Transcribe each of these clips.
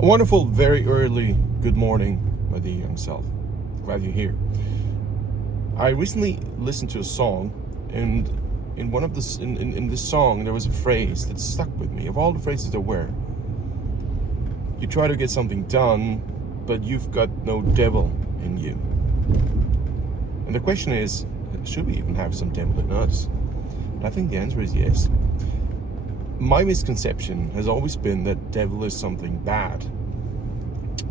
A wonderful, very early good morning, my dear young self. Glad you're here. I recently listened to a song, and in one of the in this song there was a phrase that stuck with me. Of all the phrases there were, you try to get something done, but you've got no devil in you. And the question is, should we even have some devil in us? And I think the answer is yes. My misconception has always been that devil is something bad,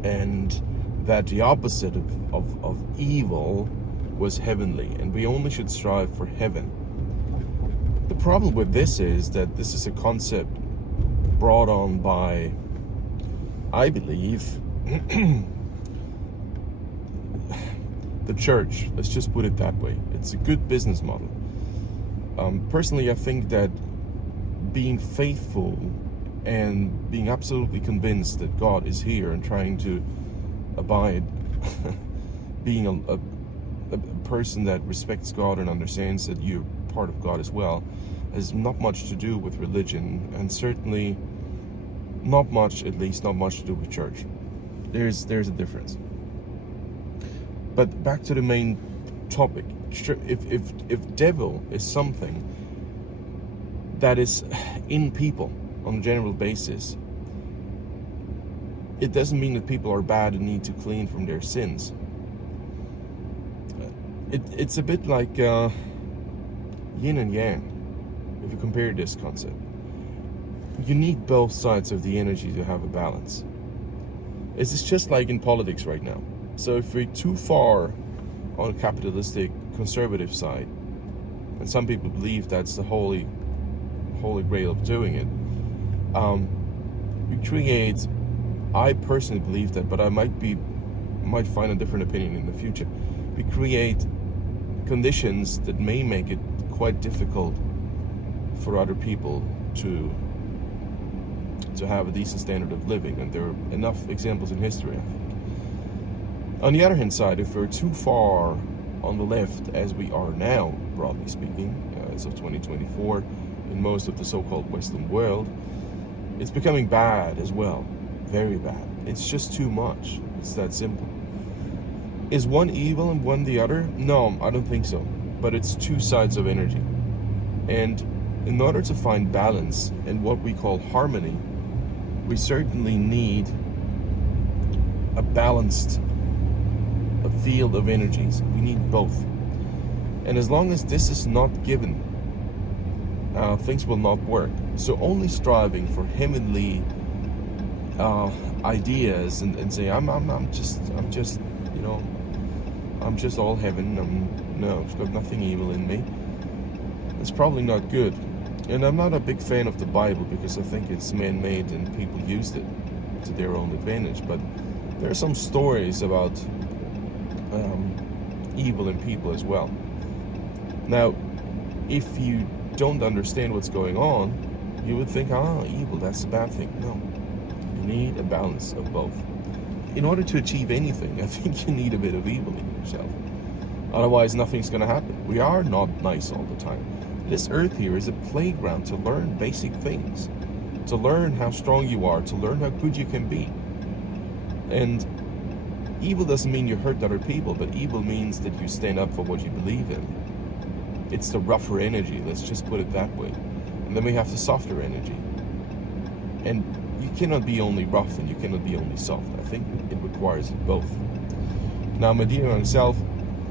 and that the opposite of evil was heavenly, and we only should strive for heaven. The problem with this is that this is a concept brought on by, I believe, the church. Let's just put it that way. It's a good business model. Personally, I think that being faithful and being absolutely convinced that God is here and trying to abide, being a person that respects God and understands that you're part of God as well, has not much to do with religion, and certainly not much, at least not much to do with church. There's a difference. But back to the main topic. If devil is something that is in people on a general basis, it doesn't mean that people are bad and need to clean from their sins. It's a bit like yin and yang, if you compare this concept. You need both sides of the energy to have a balance. It's just like in politics right now. So if we're too far on a capitalistic conservative side, and some people believe that's the holy grail of doing it, we create, I personally believe that, but I might find a different opinion in the future. We create conditions that may make it quite difficult for other people to have a decent standard of living, and there are enough examples in history, I think. On the other hand side, if we're too far on the left, as we are now, broadly speaking, as of 2024, in most of the so-called Western world, it's becoming bad as well. Very bad. It's just too much. It's that simple. Is one evil and one the other? No, I don't think so. But it's two sides of energy. And in order to find balance and what we call harmony, we certainly need a balanced field of energies. We need both. And as long as this is not given, things will not work. So only striving for heavenly ideas and say I'm just all heaven. No, I've got nothing evil in me. It's probably not good. And I'm not a big fan of the Bible because I think it's man-made and people used it to their own advantage. But there are some stories about evil in people as well. Now, if you don't understand what's going on, you would think, evil, that's a bad thing. No, you need a balance of both. In order to achieve anything, I think you need a bit of evil in yourself. Otherwise, nothing's going to happen. We are not nice all the time. This earth here is a playground to learn basic things, to learn how strong you are, to learn how good you can be. And evil doesn't mean you hurt other people, but evil means that you stand up for what you believe in. It's the rougher energy, let's just put it that way. And then we have the softer energy. And you cannot be only rough and you cannot be only soft. I think it requires both. Now, my dear young self,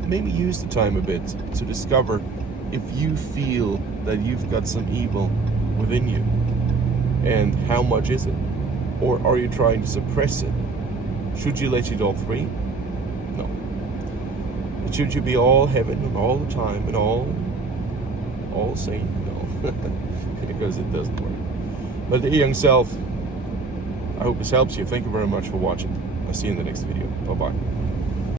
maybe use the time a bit to discover if you feel that you've got some evil within you. And how much is it? Or are you trying to suppress it? Should you let it all free? No. But should you be all heaven and all the time and all saint? No. Because it doesn't work. But dear young self, I hope this helps you. Thank you very much for watching. I'll see you in the next video. Bye-bye.